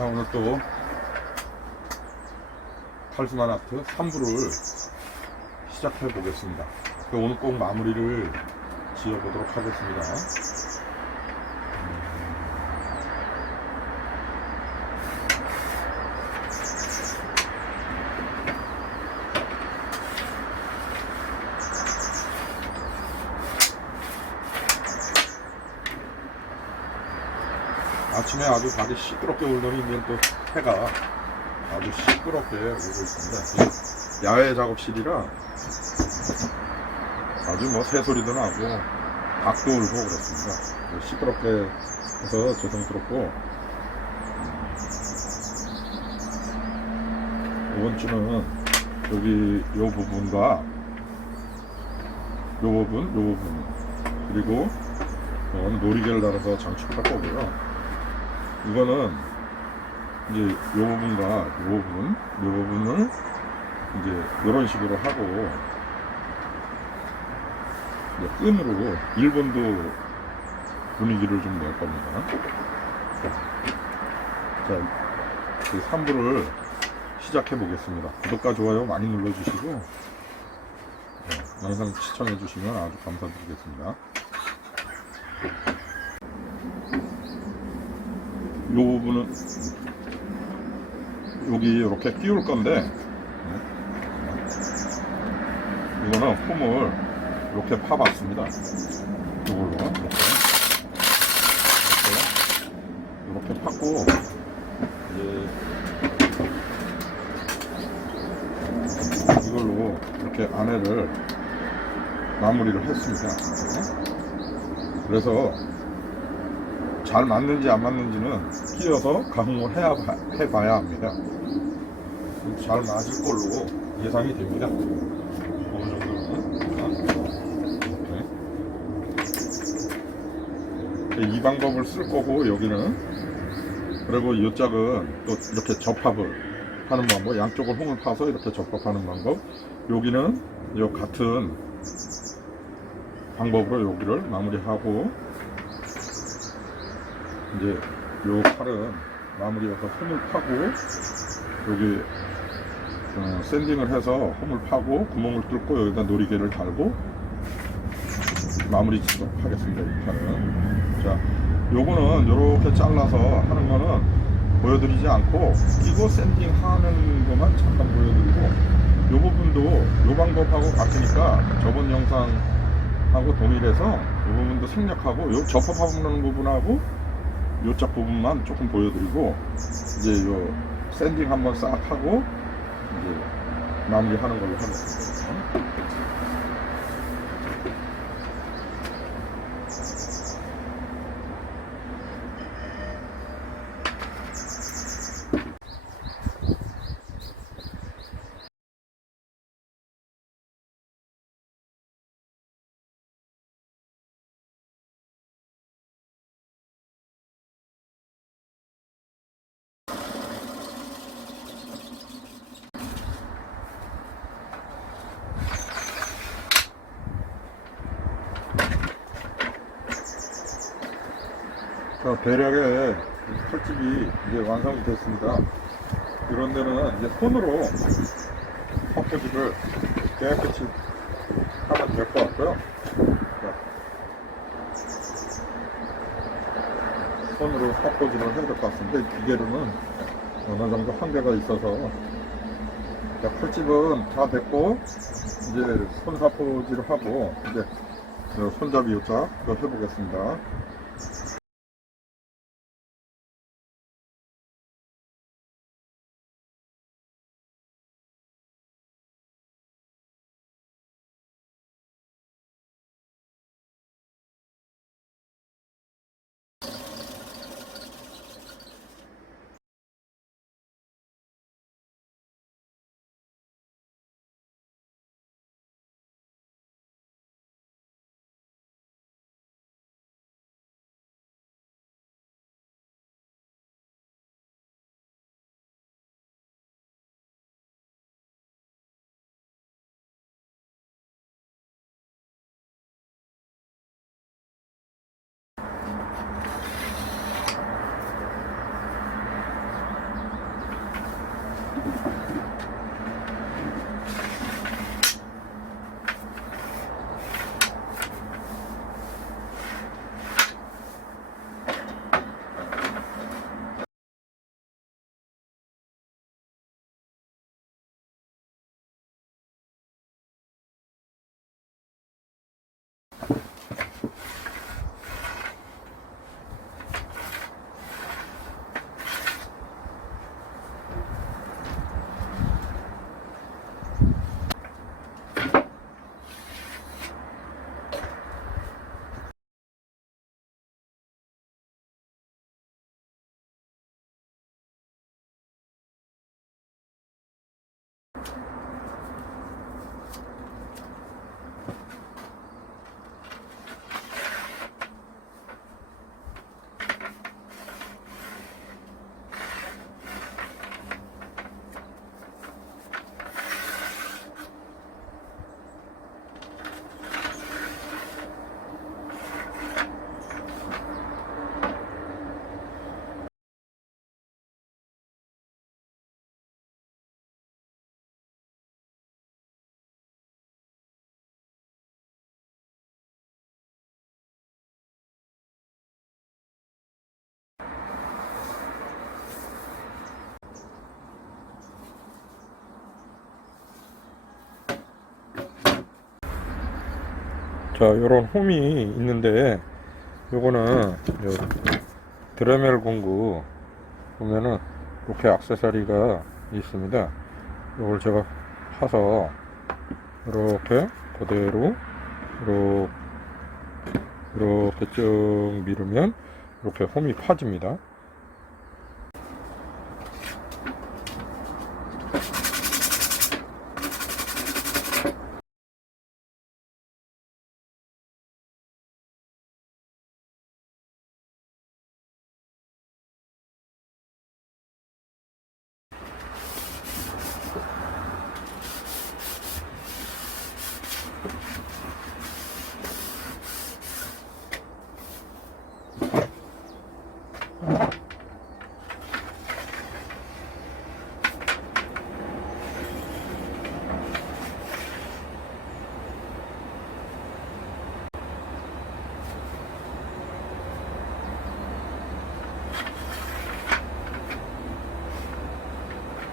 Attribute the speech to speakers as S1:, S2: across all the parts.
S1: 자 오늘 또 탈수만 아트 3부를 시작해 보겠습니다. 그 오늘 꼭 마무리를 지어 보도록 하겠습니다. 아침에 아주 다리 시끄럽게 울더니 이제 또 해가 아주 시끄럽게 오고 있습니다. 야외 작업실이라 아주 뭐 새소리도 나고 닭도 울고 그렇습니다. 시끄럽게 해서 죄송스럽고 음, 이번 주는 여기 요 부분과 요 부분, 요 부분 그리고 이건 놀이개를 달아서 장축할 거고요. 이거는 이제 요 부분과 요 부분, 요 부분을 이제 이런 식으로 하고 끈으로 일본도 분위기를 좀 낼 겁니다. 자, 그 3부를 시작해 보겠습니다. 구독과 좋아요 많이 눌러주시고 네, 영상 시청해 주시면 아주 감사드리겠습니다. 요 부분은 여기 이렇게 끼울 건데 네. 이거는 폼을 이렇게 파봤습니다. 이걸로 이렇게 이렇게, 이렇게 팠고 이제 이걸로 이렇게 안에를 마무리를 했습니다. 그래서 잘 맞는지 안 맞는지는 끼워서 가공을 해야, 해봐야 합니다. 잘 맞을 걸로 예상이 됩니다. 어느 정도는. 이렇게. 이 방법을 쓸 거고, 여기는. 그리고 이 짝은 또 이렇게 접합을 하는 방법, 양쪽을 홍을 파서 이렇게 접합하는 방법. 여기는 이 같은 방법으로 여기를 마무리하고, 이제 요 칼은 마무리해서 홈을 파고 여기 어, 샌딩을 해서 홈을 파고 구멍을 뚫고 여기다 놀이개를 달고 마무리 짓도록 하겠습니다 이 칼은. 자 요거는 요렇게 잘라서 하는 거는 보여드리지 않고 끼고 샌딩 하는 것만 잠깐 보여드리고 요 부분도 요 방법하고 같으니까 저번 영상하고 동일해서 요 부분도 생략하고 요 접합하는 부분하고 요짝 부분만 조금 보여드리고 이제 요 샌딩 한번 싹 하고 이제 마무리하는 걸로 하겠습니다. 자, 대략의 털집이 이제 완성이 됐습니다. 이런 데는 이제 손으로 헛포지를 깨끗이 하면 될 것 같고요. 자, 손으로 헛포지를 해야 될 것 같습니다. 이 기계로는 어느 정도 한계가 있어서 자, 풀집은 다 됐고 이제 손사포지를 하고 이제 손잡이 요짝 해보겠습니다. 자, 요런 홈이 있는데 요거는 요 드레멜 공구 보면은 이렇게 악세사리가 있습니다. 요걸 제가 파서 이렇게 그대로 이렇게 이렇게 쭉 밀으면 이렇게 홈이 파집니다.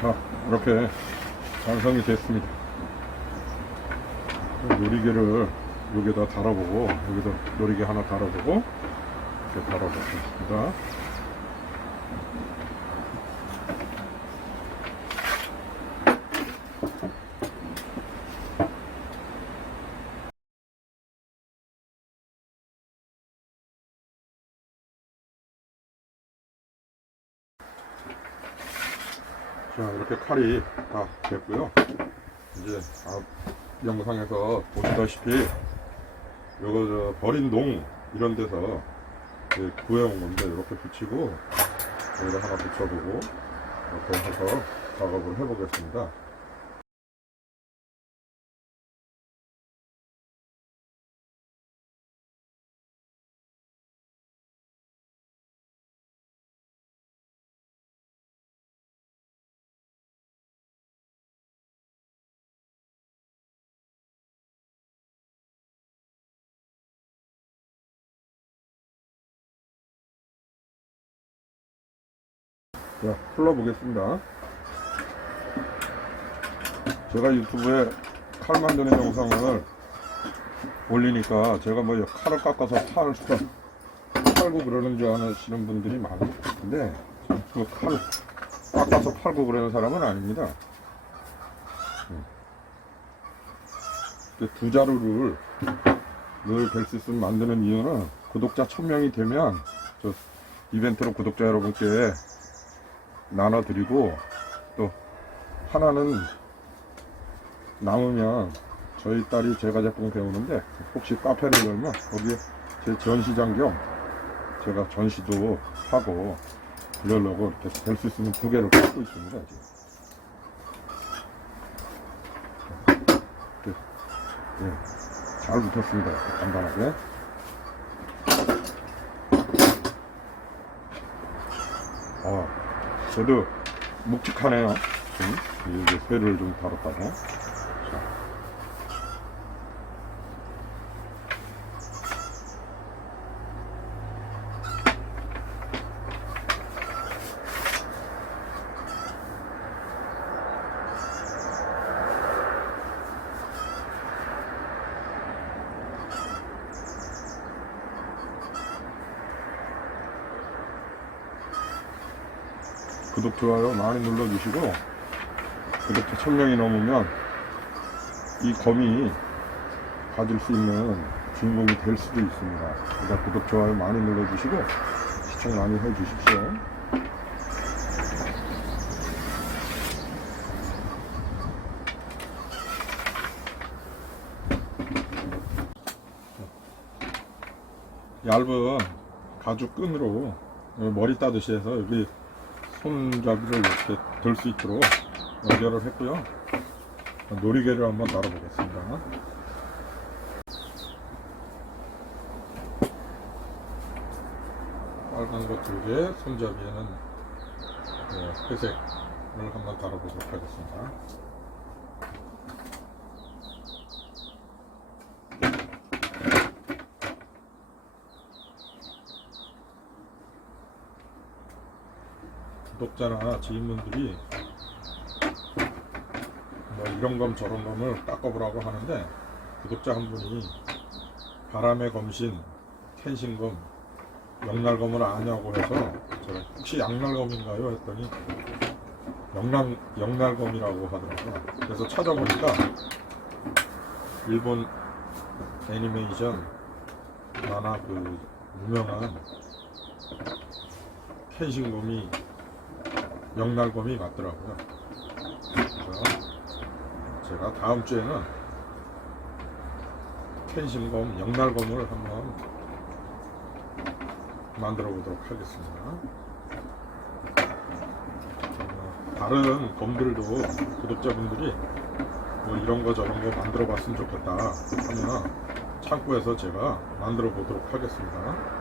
S1: 자, 이렇게 완성이 됐습니다. 놀이개를 여기다 달아보고, 여기다 놀이개 하나 달아보고, 이렇게 달아보겠습니다. 자, 이렇게 칼이 다 됐고요. 이제 앞 영상에서 보시다시피 요거 저 버린 농 이런 데서 구해온 건데 이렇게 붙이고 여기다 하나 붙여보고 이렇게 해서 작업을 해보겠습니다. 자, 풀러보겠습니다. 제가 유튜브에 칼 만드는 영상을 올리니까 제가 뭐 칼을 깎아서 팔, 팔고 그러는 줄 아시는 분들이 많은데 그칼 깎아서 팔고 그러는 사람은 아닙니다. 그두 자루를 늘 벨시스 만드는 이유는 구독자 1000명이 되면 저 이벤트로 구독자 여러분께 나눠드리고 또 하나는 남으면 저희 딸이 제과 제품 배우는데 혹시 카페를 열면 거기에 제 전시장 겸 제가 전시도 하고 그러려고 이렇게 될 수 있으면 두 개를 갖고 있습니다 지금. 이렇게, 예, 잘 붙었습니다 간단하게 아 저도 묵직하네요. 좀. 이제 쇠를 좀 다뤘다고. 구독, 좋아요 많이 눌러주시고 구독자 1000명이 넘으면 이 검이 받을 수 있는 주인공이 될 수도 있습니다. 그러니까 구독, 좋아요 많이 눌러주시고 시청 많이 해주십시오. 얇은 가죽 끈으로 머리 따듯이 해서 여기 손잡이를 이렇게 들 수 있도록 연결을 했고요. 놀이개를 한번 달아보겠습니다. 빨간 거두 개, 손잡이에는 네, 회색을 한번 달아보도록 하겠습니다. 구독자나 지인분들이 뭐 이런 검 저런 검을 닦아보라고 하는데 구독자 한 분이 바람의 검신, 캔신검, 영날검을 아냐고 해서 제가 혹시 양날검인가요? 했더니 영날, 영날검이라고 하더라고요. 그래서 찾아보니까 일본 애니메이션 만화 그 유명한 켄신검이 영날검이 맞더라고요. 그래서 제가 다음 주에는 켄신검, 영날검을 한번 만들어 보도록 하겠습니다. 어, 다른 검들도 구독자분들이 뭐 이런 거 저런 거 만들어 봤으면 좋겠다 하면 창고에서 제가 만들어 보도록 하겠습니다.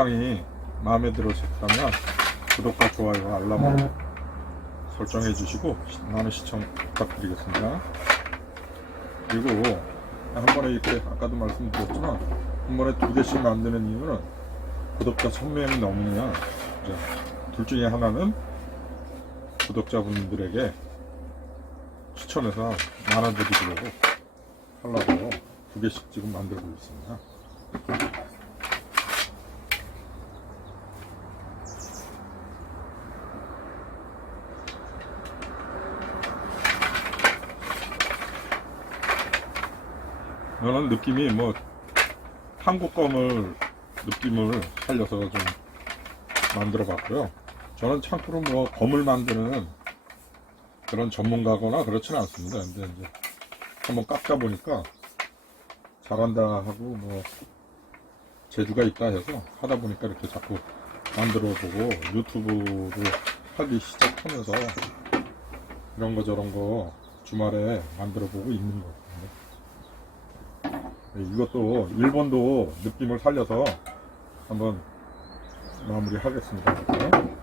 S1: 영상이 마음에 들으셨다면 구독과 좋아요, 알람 설정해 주시고 시- 많은 시청 부탁드리겠습니다. 그리고 한 번에 이렇게 아까도 말씀드렸지만 한 번에 두 개씩 만드는 이유는 구독자 1000명이 넘으면 이제 둘 중에 하나는 구독자분들에게 추천해서 나눠드리려고 하려고 두 개씩 지금 만들고 있습니다. 저는 느낌이 뭐 한국 검을 느낌을 살려서 좀 만들어 봤고요. 저는 참고로 뭐 검을 만드는 그런 전문가거나 그렇지는 않습니다. 근데 이제 한번 깎다 보니까 잘한다 하고 뭐 재주가 있다 해서 하다 보니까 이렇게 자꾸 만들어 보고 유튜브를 하기 시작하면서 이런 거 저런 거 주말에 만들어 보고 있는 네, 이것도 일본도 느낌을 살려서 한번 마무리 하겠습니다.